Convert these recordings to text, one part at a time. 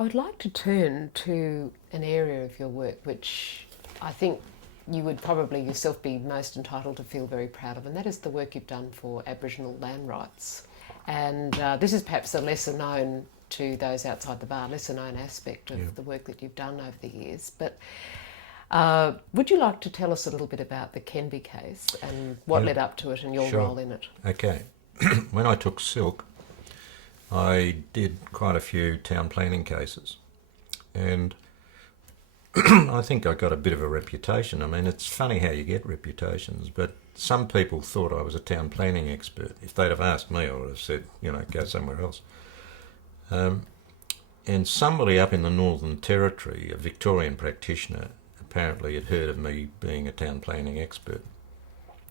I would like to turn to an area of your work which I think you would probably yourself be most entitled to feel very proud of, and that is the work you've done for Aboriginal land rights. And this is perhaps a lesser known to those outside the bar, lesser known aspect of the work that you've done over the years. But would you like to tell us a little bit about the Kenby case and what led up to it and your role in it? Okay. When I took Silk, I did quite a few town planning cases, and I think I got a bit of a reputation. I mean, it's funny how you get reputations, but some people thought I was a town planning expert. If they'd have asked me, I would have said, go somewhere else. And somebody up in the Northern Territory, a Victorian practitioner, apparently had heard of me being a town planning expert.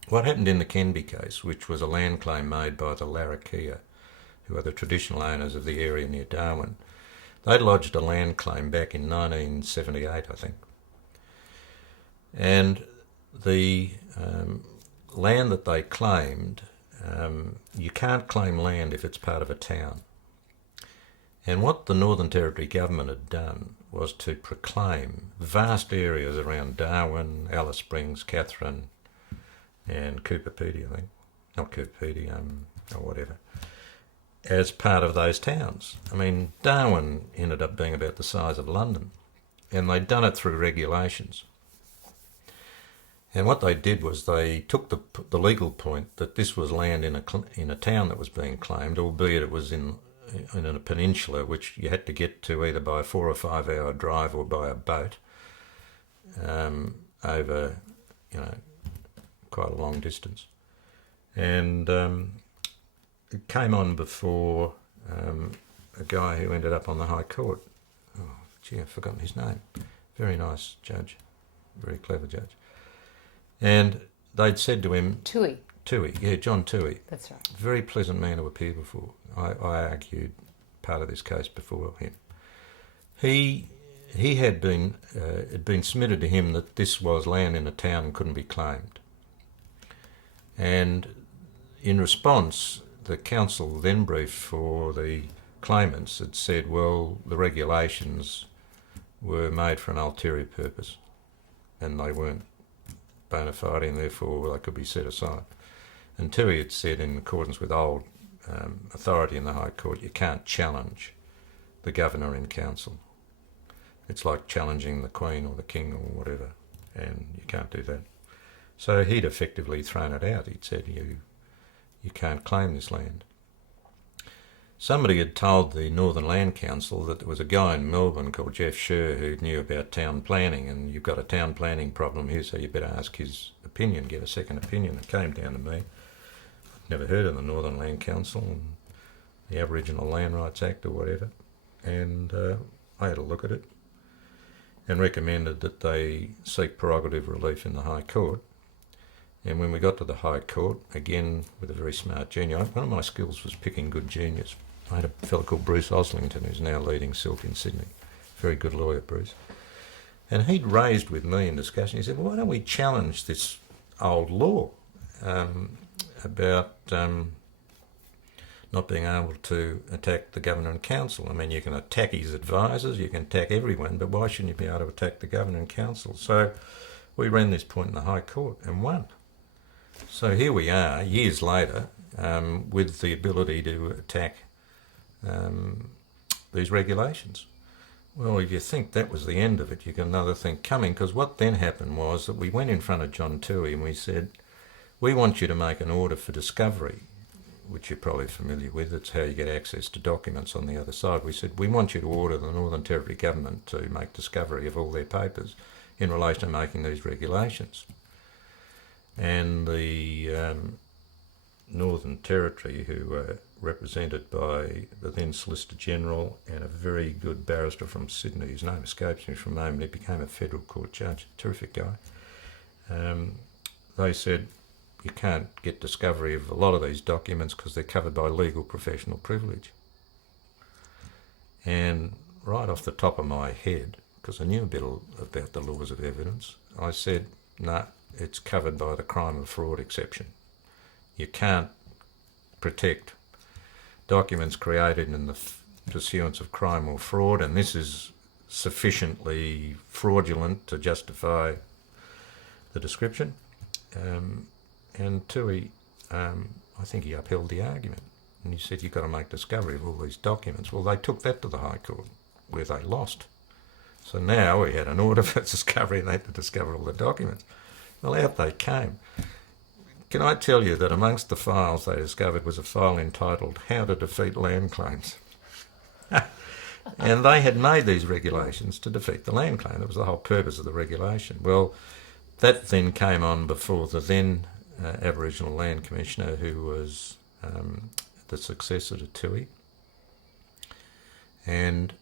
What happened in the Kenby case, which was a land claim made by the Larrakia, who are the traditional owners of the area near Darwin, they'd lodged a land claim back in 1978, I think. And the land that they claimed, you can't claim land if it's part of a town. And what the Northern Territory government had done was to proclaim vast areas around Darwin, Alice Springs, Katherine, and Cooper Pedy, I think. Not Cooper Pedy, or whatever, as part of those towns. I mean, Darwin ended up being about the size of London, and they'd done it through regulations. And what they did was they took the legal point that this was land in a town that was being claimed, albeit it was in a peninsula which you had to get to either by a 4 or 5 hour drive or by a boat over, quite a long distance. And it came on before a guy who ended up on the High Court. Oh, gee, I've forgotten his name. Very nice judge, very clever judge. And they'd said to him... Toohey, yeah, John Toohey. that's right. Very pleasant man to appear before. I argued part of this case before him. He had been, it had been submitted to him that this was land in a town and couldn't be claimed. And in response, the council then briefed for the claimants had said, well, the regulations were made for an ulterior purpose and they weren't bona fide and therefore they could be set aside. And Toohey had said, in accordance with old authority in the High Court, you can't challenge the governor in council. It's like challenging the Queen or the King or whatever, and you can't do that. So he'd effectively thrown it out. He'd said, you can't claim this land. Somebody had told the Northern Land Council that there was a guy in Melbourne called Sher who knew about town planning, and you've got a town planning problem here, so you better ask his opinion, get a second opinion. It came down to me. Never heard of the Northern Land Council and the Aboriginal Land Rights Act or whatever, and I had a look at it and recommended that they seek prerogative relief in the High Court. And when we got to the High Court, again with a very smart junior, one of my skills was picking good juniors. I had a fellow called Bruce Oslington who's now leading Silk in Sydney. Very good lawyer, Bruce. And he'd raised with me in discussion, he said, well, why don't we challenge this old law about not being able to attack the governor and council? I mean, you can attack his advisors, you can attack everyone, but why shouldn't you be able to attack the governor and council? So we ran this point in the High Court and won. So here we are, years later, with the ability to attack these regulations. Well, if you think that was the end of it, you got another thing coming, because what then happened was that we went in front of John Toohey and we said, we want you to make an order for discovery, which you're probably familiar with. It's how you get access to documents on the other side. We said, we want you to order the Northern Territory government to make discovery of all their papers in relation to making these regulations. And the Northern Territory, who were represented by the then Solicitor General and a very good barrister from Sydney, whose name escapes me from the moment, he became a federal court judge, terrific guy. They said, you can't get discovery of a lot of these documents because they're covered by legal professional privilege. And right off the top of my head, because I knew a bit about the laws of evidence, I said, no, it's covered by the crime of fraud exception. You can't protect documents created in the pursuance of crime or fraud, and this is sufficiently fraudulent to justify the description. And Tui, I think he upheld the argument, and he said you've got to make discovery of all these documents. Well, they took that to the High Court, where they lost. So now we had an order for discovery and they had to discover all the documents. Well, out they came. Can I tell you that amongst the files they discovered was a file entitled How to Defeat Land Claims? And they had made these regulations to defeat the land claim. That was the whole purpose of the regulation. Well, that then came on before the then Aboriginal Land Commissioner, who was the successor to Tui. And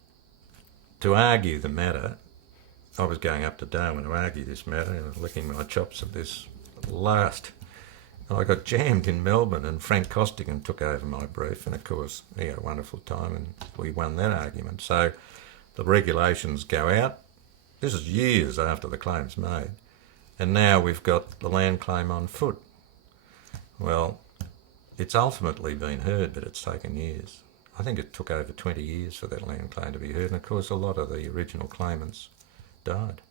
to argue the matter, I was going up to Darwin to argue this matter and licking my chops at this last. I got jammed in Melbourne, and Frank Costigan took over my brief, and of course he had a wonderful time and we won that argument. So the regulations go out. This is years after the claim's made, and now we've got the land claim on foot. Well, it's ultimately been heard, but it's taken years. I think it took over 20 years for that land claim to be heard, and of course a lot of the original claimants died.